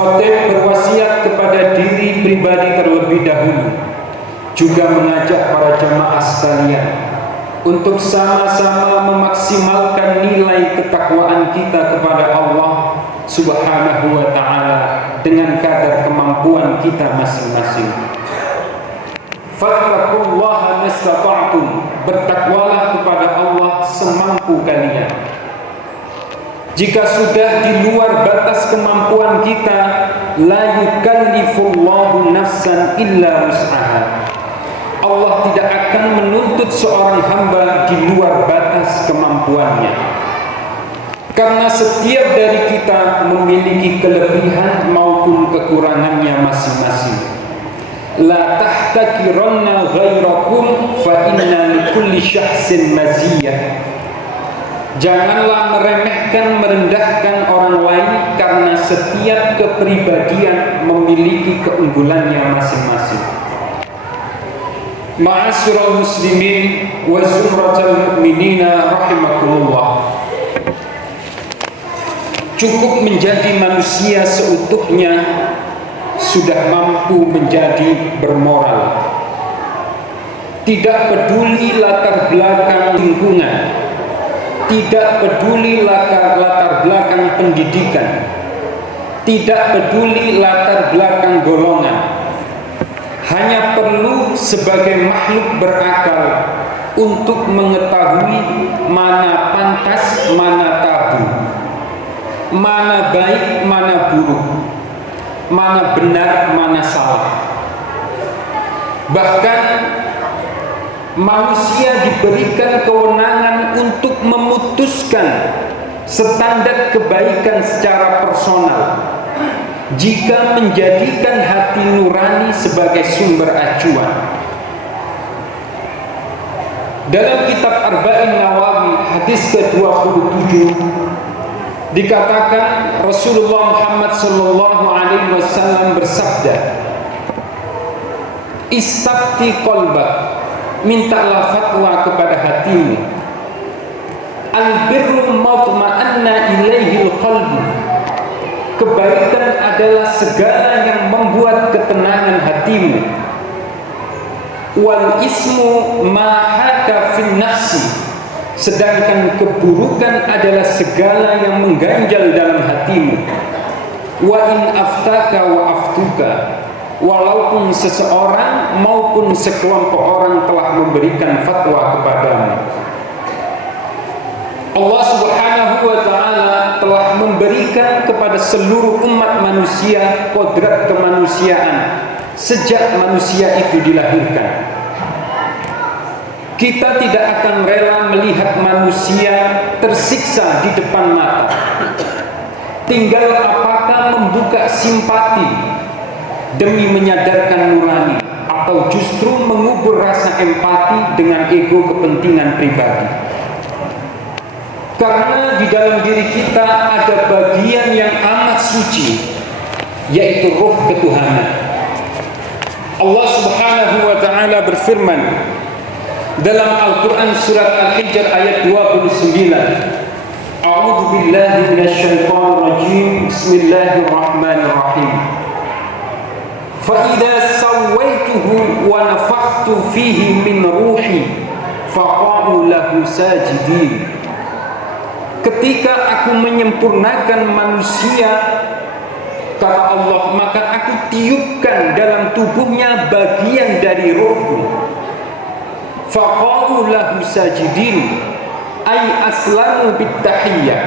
Khatib berwasiat kepada diri pribadi terlebih dahulu, juga mengajak para jamaah sekalian untuk sama-sama memaksimalkan nilai ketakwaan kita kepada Allah Subhanahu wa ta'ala dengan kadar kemampuan kita masing-masing. Fattaqullaha mastata'tum, bertakwalah kepada Allah semampu kalian. Jika sudah di luar batas kemampuan kita, la yukallifullahu nafsan illa wus'aha. Allah tidak akan menuntut seorang hamba di luar batas kemampuannya. Karena setiap dari kita memiliki kelebihan maupun kekurangannya masing-masing. La tahtakiranna ghairakum fa inna likulli syahsin maziyah. Janganlah meremehkan, merendahkan orang lain, karena setiap kepribadian memiliki keunggulannya masing-masing. Ma'asyiral muslimin wa zumratal mu'minina rahimakumullah. Cukup menjadi manusia seutuhnya sudah mampu menjadi bermoral. Tidak peduli latar belakang lingkungan, tidak peduli latar belakang pendidikan, tidak peduli latar belakang golongan. Hanya perlu sebagai makhluk berakal untuk mengetahui mana pantas, mana tabu, mana baik, mana buruk, mana benar, mana salah. Bahkan manusia diberikan kewenangan untuk memutuskan standar kebaikan secara personal jika menjadikan hati nurani sebagai sumber acuan. Dalam kitab Arba'in Nawawi hadis ke-27 dikatakan Rasulullah Muhammad SAW bersabda, istafti qalbak, mintalah fatwa kepada hatimu. Al-birru matma'anna ilaihil qalbu, kebaikan adalah segala yang membuat ketenangan hatimu. Wal ismu ma haka fin nafsi, sedangkan keburukan adalah segala yang mengganjal dalam hatimu. Wa in aftaka wa aftuka, walaupun seseorang maupun sekelompok orang telah memberikan fatwa kepadamu. Allah Subhanahu wa ta'ala telah memberikan kepada seluruh umat manusia kodrat kemanusiaan sejak manusia itu dilahirkan. Kita tidak akan rela melihat manusia tersiksa di depan mata. Tinggal apakah membuka simpati demi menyadarkan nurani, atau justru mengubur rasa empati dengan ego kepentingan pribadi. Karena di dalam diri kita ada bagian yang amat suci, yaitu roh ketuhanan. Allah Subhanahu wa ta'ala berfirman dalam Al-Quran surat Al-Hijr ayat 29, A'udzu billahi minasyaitonir rajim, bismillahirrahmanirrahim. فَإِذَا سَوَّيْتُهُ وَنَفَخْتُ فِيهِ مِنْ رُوحِي فَقَعُوا لَهُ سَاجِدِينَ. Ketika aku menyempurnakan manusia, kata Allah, maka aku tiupkan dalam tubuhnya bagian dari rohku. Faqa'u lahu sajidin, ay aslamu bittahiyyah,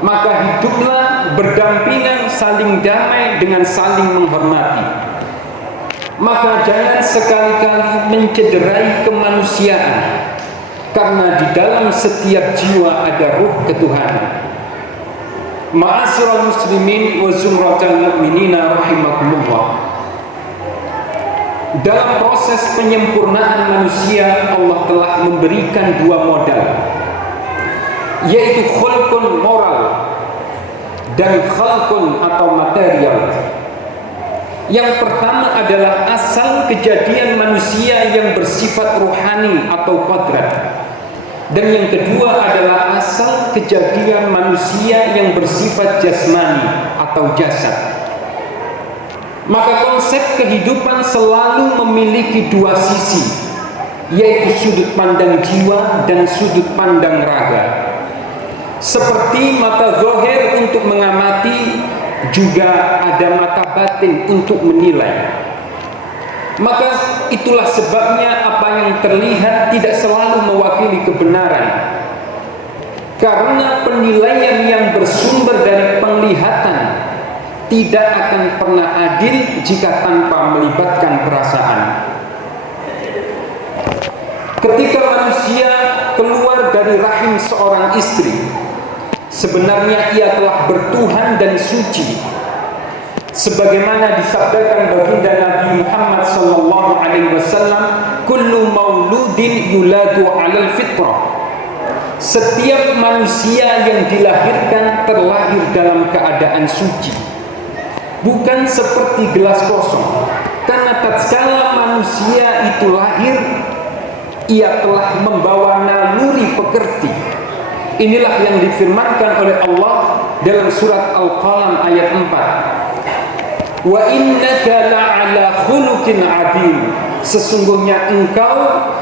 maka hiduplah berdampingan saling damai dengan saling menghormati. Maka jangan sekali-kali mencederai kemanusiaan, karena di dalam setiap jiwa ada ruh ketuhanan. Ma'asyiral muslimin wa zumratal mu'minina rahimakumullah. Dalam proses penyempurnaan manusia, Allah telah memberikan dua modal, yaitu khulqun moral dan khalqun atau material. Yang pertama adalah asal kejadian manusia yang bersifat ruhani atau qadrat, dan yang kedua adalah asal kejadian manusia yang bersifat jasmani atau jasad. Maka konsep kehidupan selalu memiliki dua sisi, yaitu sudut pandang jiwa dan sudut pandang raga. Seperti mata zahir untuk mengamati, juga ada mata batin untuk menilai. Maka itulah sebabnya apa yang terlihat tidak selalu mewakili kebenaran, karena penilaian yang bersumber dari penglihatan tidak akan pernah adil jika tanpa melibatkan perasaan. Ketika manusia keluar dari rahim seorang istri, sebenarnya ia telah bertuhan dan suci, sebagaimana disabdakan baginda Nabi Muhammad SAW, kullu mauludin yuladu 'alal fitrah. Setiap manusia yang dilahirkan terlahir dalam keadaan suci, bukan seperti gelas kosong. Karena tatkala manusia itu lahir, ia telah membawa naluri pekerti. Inilah yang difirmankan oleh Allah dalam surat Al-Qalam ayat 4. Wa innaka la'ala khuluqin 'adzim. Sesungguhnya engkau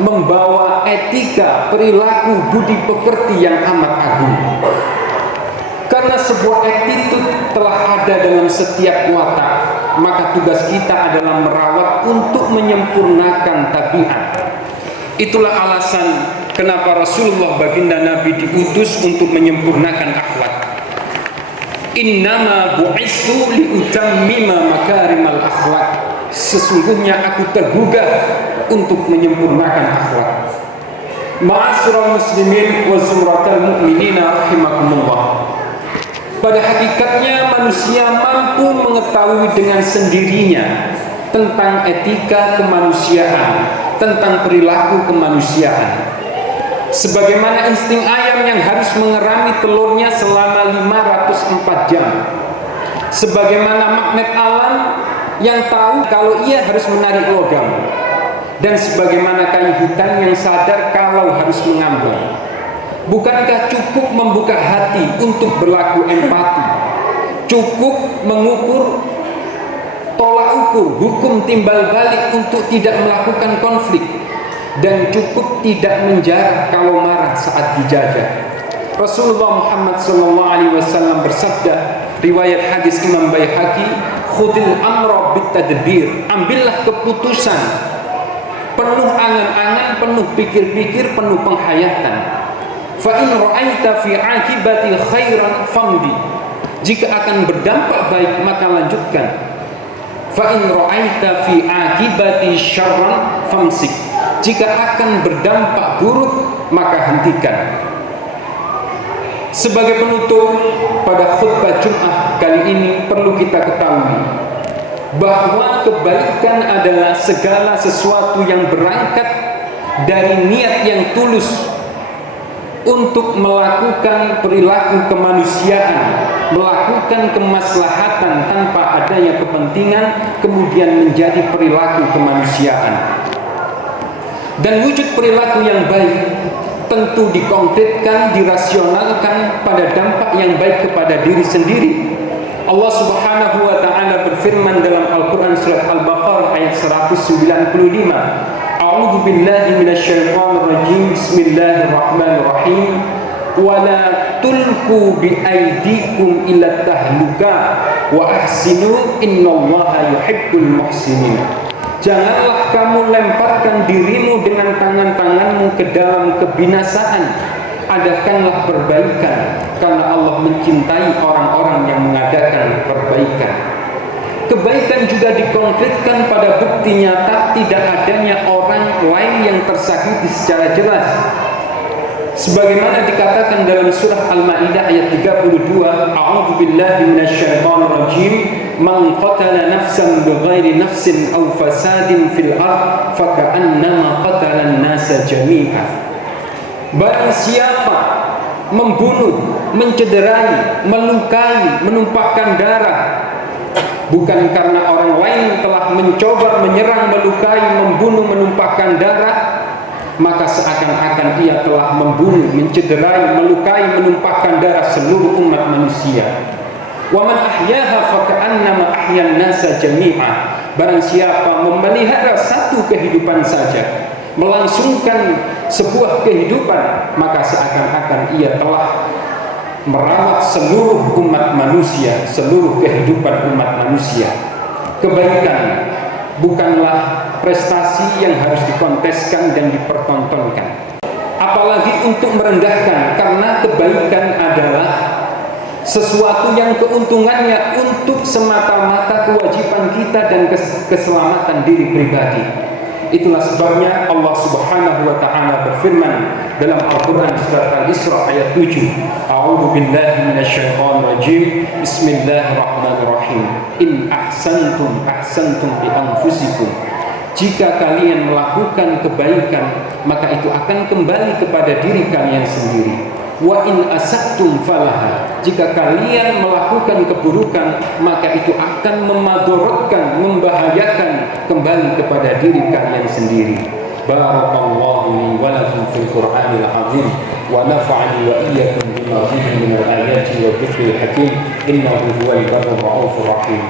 membawa etika, perilaku, budi pekerti yang amat agung. Karena sebuah attitude telah ada dalam setiap watak, maka tugas kita adalah merawat untuk menyempurnakan tabiat. Itulah alasan kenapa Rasulullah baginda Nabi diutus untuk menyempurnakan akhlak. Innama bu'istu liutammima makarimal akhlak. Sesungguhnya aku tergugah untuk menyempurnakan akhlak. Ma'asyiral muslimin wa zumratal mu'minina rahimakumullah. Pada hakikatnya manusia mampu mengetahui dengan sendirinya tentang etika kemanusiaan, tentang perilaku kemanusiaan. Sebagaimana insting ayam yang harus mengerami telurnya selama 504 jam. Sebagaimana magnet alam yang tahu kalau ia harus menarik logam. Dan sebagaimana kayu hutan yang sadar kalau harus mengambang. Bukankah cukup membuka hati untuk berlaku empati? Cukup mengukur tolak ukur hukum timbal balik untuk tidak melakukan konflik, dan cukup tidak menjarah kalau marah saat dijajah. Rasulullah Muhammad SAW bersabda, riwayat hadis Imam Baihaqi, khudil amra bitadbir. Ambillah keputusan penuh angan-angan, penuh pikir-pikir, penuh penghayatan. Fa in ra'aita fi 'aqibati khairan famdi. Jika akan berdampak baik maka lanjutkan. Fa in ra'aita fi 'aqibati syarran famsik. Jika akan berdampak buruk maka hentikan. Sebagai penutup pada khutbah Jumat kali ini perlu kita ketahui bahwa kebaikan adalah segala sesuatu yang berangkat dari niat yang tulus untuk melakukan perilaku kemanusiaan, melakukan kemaslahatan tanpa adanya kepentingan, kemudian menjadi perilaku kemanusiaan. Dan wujud perilaku yang baik tentu dikonkretkan, dirasionalkan pada dampak yang baik kepada diri sendiri. Allah Subhanahu wa taala berfirman dalam Al-Qur'an surat Al-Baqarah ayat 195. A'udzu billahi minasyaitonir rajim. Bismillahirrahmanirrahim. Wa la tulqu bi aydikum ila tahluka wa ahsinu innallaha yuhibbul muhsinin. Janganlah kamu lemparkan dirimu dengan tangan-tanganmu ke dalam kebinasaan. Adakanlah perbaikan, karena Allah mencintai orang-orang yang mengadakan perbaikan. Kebaikan juga dikonkretkan pada bukti nyata tidak adanya orang lain yang tersakiti secara jelas. Sebagaimana dikatakan dalam surah Al-Maidah ayat 32, A'udzu billahi minasyaitonir rajim. Man qatala nafsan bighairi nafsin aw fasadin fil ard faka'annama qatala an-nasa jami'a. Barang siapa membunuh, mencederai, melukai, menumpahkan darah bukan karena orang lain telah mencoba menyerang, melukai, membunuh, menumpahkan darah, maka seakan-akan ia telah membunuh, mencederai, melukai, menumpahkan darah seluruh umat manusia. Wa man ahyaha faka'annama ahyan nasa jami'a, barang siapa memelihara satu kehidupan saja, melangsungkan sebuah kehidupan, maka seakan-akan ia telah merawat seluruh umat manusia, seluruh kehidupan umat manusia. Kebaikan bukanlah prestasi yang harus dikonteskan dan dipertontonkan, apalagi untuk merendahkan, karena kebaikan adalah sesuatu yang keuntungannya untuk semata-mata kewajiban kita dan keselamatan diri pribadi. Itulah sebabnya Allah Subhanahu wa taala berfirman dalam Al-Qur'an surat Al-Isra ayat 7, A'udzu billahi minasyaitonir rajim. Bismillahirrahmanirrahim. In ahsantum ahsantum bi anfusikum. Jika kalian melakukan kebaikan, maka itu akan kembali kepada diri kalian sendiri. Wa in asattum falaha. Jika kalian melakukan keburukan, maka itu akan memadorotkan, membahayakan kembali kepada diri kalian sendiri. Barakallahu li wa lakum fil Qur'anil azim wa nafa'ani wa iyyakum bima fihi min al-ayati wa dhikril hakim. Innahu huwal ghafurur rahim.